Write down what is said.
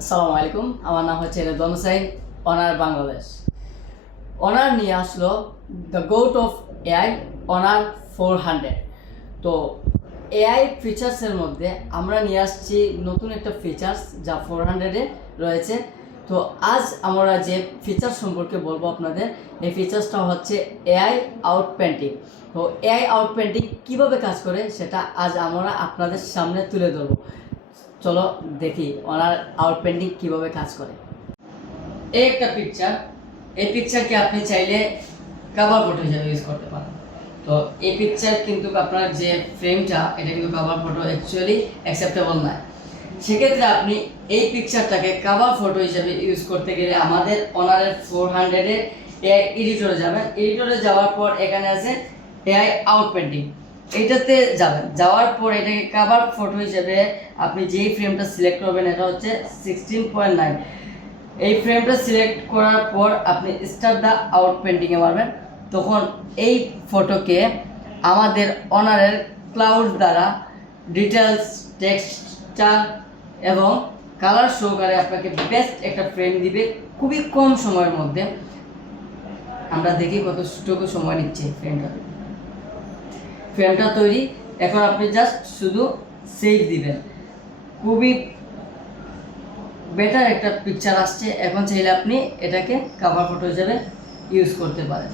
আসসালামু আলাইকুম, আমার নাম হচ্ছে রেদওয়ান হোসেন, অনার বাংলাদেশ। অনার নিয়ে আসলো the goat of AI, honour 400। তো এআই ফিচার্সের মধ্যে আমরা নিয়ে আসছি নতুন একটা ফিচার্স যা 400-এ রয়েছে। তো আজ আমরা যে ফিচার সম্পর্কে বলবো আপনাদের, এই ফিচার্সটা হচ্ছে এআই আউট পেন্টিং। তো এআই আউট পেন্টিং কীভাবে কাজ করে সেটা আজ আমরা আপনাদের সামনে তুলে ধরবো। চলো দেখি ওনার আউট পেন্টিং কীভাবে কাজ করে। এই একটা পিকচার, এই পিকচারকে আপনি চাইলে কভার ফটো হিসেবে ইউজ করতে পারেন। তো এই পিকচার কিন্তু আপনার যে ফ্রেমটা, এটা কিন্তু কভার ফটো অ্যাকচুয়ালি অ্যাকসেপ্টেবল নয়। সেক্ষেত্রে আপনি এই পিকচারটাকে কভার ফটো হিসেবে ইউজ করতে গেলে আমাদের অনারের 400-এ এআই এডিটরে যাবেন। এডিটরে যাওয়ার পর এখানে আছে এআই আউট পেন্টিং, এইটাতে যাবেন। যাওয়ার পর এটাকে কভার ফটো হিসেবে আপনি যেই ফ্রেমটা সিলেক্ট করবেন, এটা হচ্ছে 16.9। এই ফ্রেমটা সিলেক্ট করার পর আপনি স্টার্ট দ্য আউট পেন্টিংয়ে মারবেন। তখন এই ফটোকে আমাদের অনারের ক্লাউড দ্বারা ডিটেলস, টেক্সচার এবং কালার সহকারে আপনাকে বেস্ট একটা ফ্রেম দিবে খুবই কম সময়ের মধ্যে। আমরা দেখি কতটুকু সময় নিচ্ছে ফ্রেমটা তৈরি। এখন আপনি জাস্ট শুধু সেভ দিবেন, খুবই বেটার একটা পিকচার আসছে। এখন চাইলে আপনি এটাকে কভার ফটো হিসেবে ইউজ করতে পারেন।